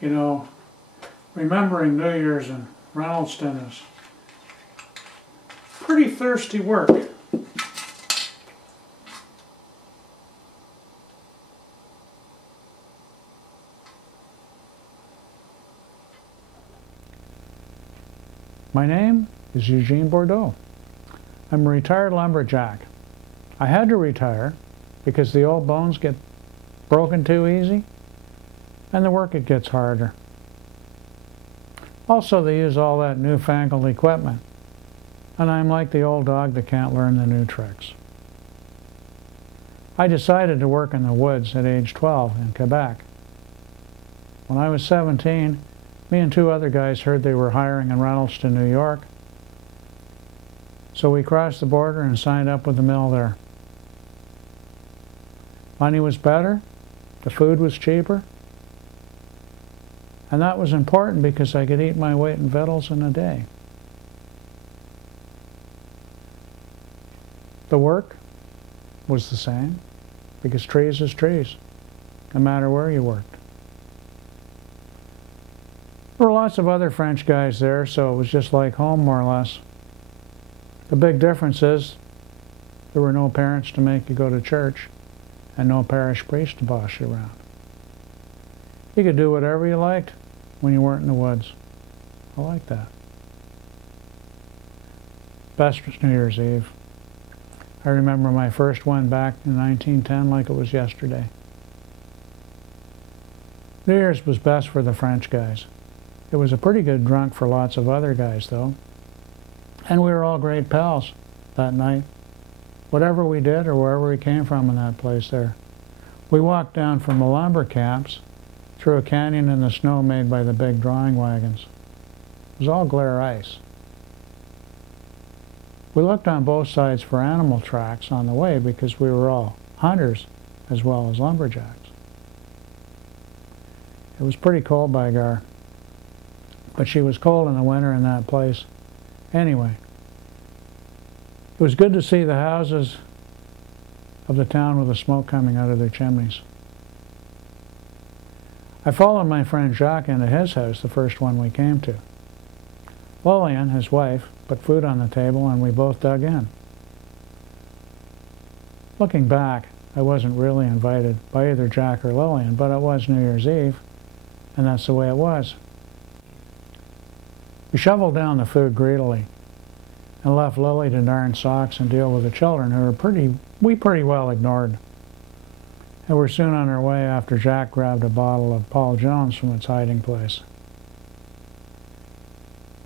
You know, remembering New Year's in Reynoldston is pretty thirsty work. My name is Eugene Bordeaux. I'm a retired lumberjack. I had to retire because the old bones get broken too easy and the work it gets harder. Also, they use all that newfangled equipment, and I'm like the old dog that can't learn the new tricks. I decided to work in the woods at age 12 in Quebec. When I was 17, me and two other guys heard they were hiring in Reynoldston, New York, so we crossed the border and signed up with the mill there. Money was better, the food was cheaper, and that was important because I could eat my weight in victuals in a day. The work was the same, because trees is trees, no matter where you worked. There were lots of other French guys there, so it was just like home, more or less. The big difference is there were no parents to make you go to church and no parish priest to boss you around. You could do whatever you liked when you weren't in the woods. I like that. Best was New Year's Eve. I remember my first one back in 1910 like it was yesterday. New Year's was best for the French guys. It was a pretty good drunk for lots of other guys, though. And we were all great pals that night. Whatever we did or wherever we came from in that place there. We walked down from the lumber camps through a canyon in the snow made by the big drawing wagons. It was all glare ice. We looked on both sides for animal tracks on the way because we were all hunters as well as lumberjacks. It was pretty cold by gar, but she was cold in the winter in that place. Anyway, it was good to see the houses of the town with the smoke coming out of their chimneys. I followed my friend Jacques into his house, the first one we came to. Lillian, his wife, put food on the table and we both dug in. Looking back, I wasn't really invited by either Jack or Lillian, but it was New Year's Eve, and that's the way it was. We shoveled down the food greedily and left Lily to darn socks and deal with the children who were pretty well ignored. And we're soon on our way after Jack grabbed a bottle of Paul Jones from its hiding place.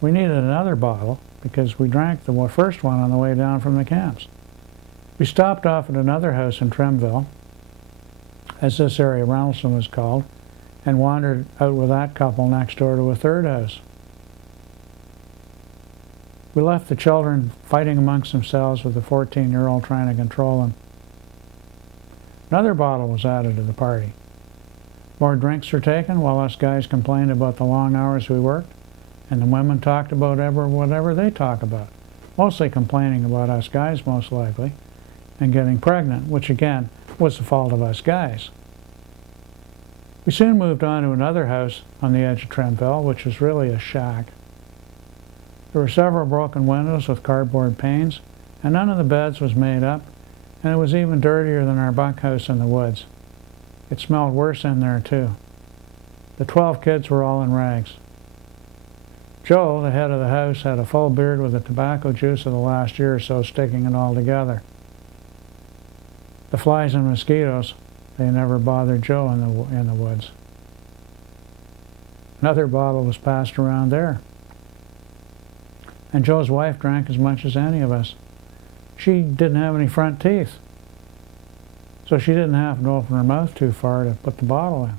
We needed another bottle because we drank the first one on the way down from the camps. We stopped off at another house in Trimville, as this area of Reynoldston was called, and wandered out with that couple next door to a third house. We left the children fighting amongst themselves with the 14-year-old trying to control them. Another bottle was added to the party. More drinks were taken while us guys complained about the long hours we worked, and the women talked about whatever they talk about, mostly complaining about us guys most likely, and getting pregnant, which again was the fault of us guys. We soon moved on to another house on the edge of Trimville, which was really a shack. There were several broken windows with cardboard panes, and none of the beds was made up, and it was even dirtier than our bunkhouse in the woods. It smelled worse in there, too. The 12 kids were all in rags. Joe, the head of the house, had a full beard with the tobacco juice of the last year or so sticking it all together. The flies and mosquitoes, they never bothered Joe in the woods. Another bottle was passed around there. And Joe's wife drank as much as any of us. She didn't have any front teeth, so she didn't have to open her mouth too far to put the bottle in.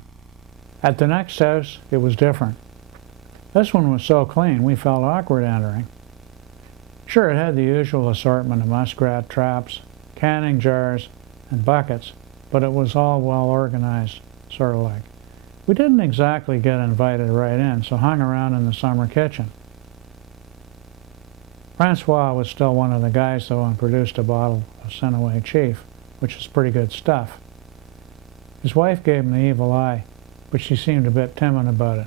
At the next house, it was different. This one was so clean we felt awkward entering. Sure, it had the usual assortment of muskrat traps, canning jars, and buckets, but it was all well organized, sort of like. We didn't exactly get invited right in, so hung around in the summer kitchen. Francois was still one of the guys, though, and produced a bottle of Sent-Away Chief, which is pretty good stuff. His wife gave him the evil eye, but she seemed a bit timid about it.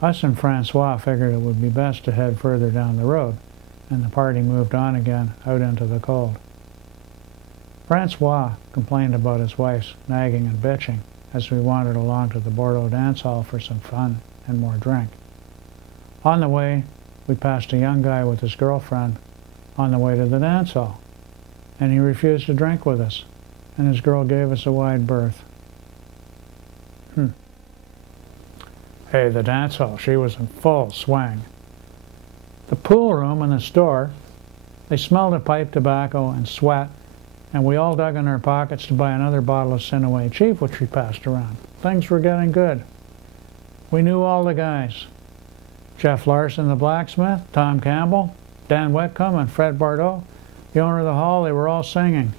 Us and Francois figured it would be best to head further down the road, and the party moved on again out into the cold. Francois complained about his wife's nagging and bitching as we wandered along to the Bordeaux dance hall for some fun and more drink. On the way, we passed a young guy with his girlfriend on the way to the dance hall, and he refused to drink with us, and his girl gave us a wide berth. Hey, the dance hall, she was in full swing. The pool room and the store, they smelled of pipe tobacco and sweat, and we all dug in our pockets to buy another bottle of Sinaway Chief, which we passed around. Things were getting good. We knew all the guys. Jeff Larson, the blacksmith, Tom Campbell, Dan Whitcomb, and Fred Bardot, the owner of the hall, they were all singing.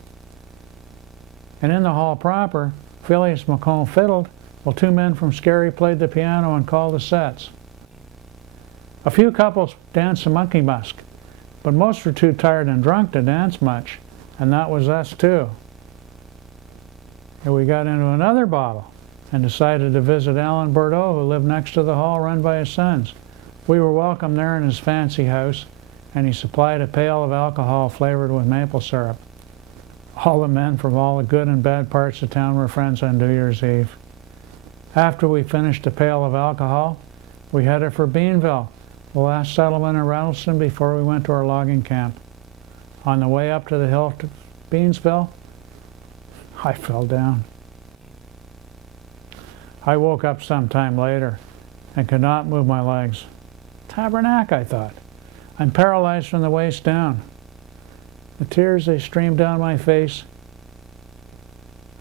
And in the hall proper, Phileas McComb fiddled, while two men from Scary played the piano and called the sets. A few couples danced a monkey musk, but most were too tired and drunk to dance much, and that was us too. And we got into another bottle and decided to visit Alan Bordeaux, who lived next to the hall run by his sons. We were welcome there in his fancy house, and he supplied a pail of alcohol flavored with maple syrup. All the men from all the good and bad parts of town were friends on New Year's Eve. After we finished a pail of alcohol, we headed for Beanville, the last settlement in Reynoldston before we went to our logging camp. On the way up to the hill to Beansville, I fell down. I woke up some time later and could not move my legs. Tabernacle, I thought. I'm paralyzed from the waist down. The tears, they streamed down my face.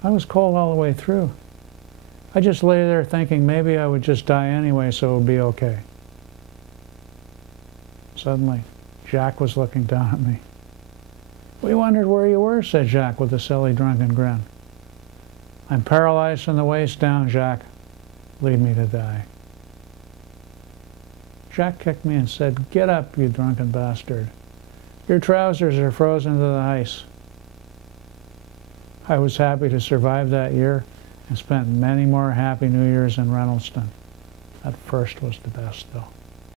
I was cold all the way through. I just lay there thinking maybe I would just die anyway, so it would be okay. Suddenly, Jacques was looking down at me. We wondered where you were, said Jacques with a silly drunken grin. I'm paralyzed from the waist down, Jacques. Leave me to die. Jacques kicked me and said, get up, you drunken bastard. Your trousers are frozen to the ice. I was happy to survive that year and spent many more happy New Years in Reynoldston. That first was the best, though.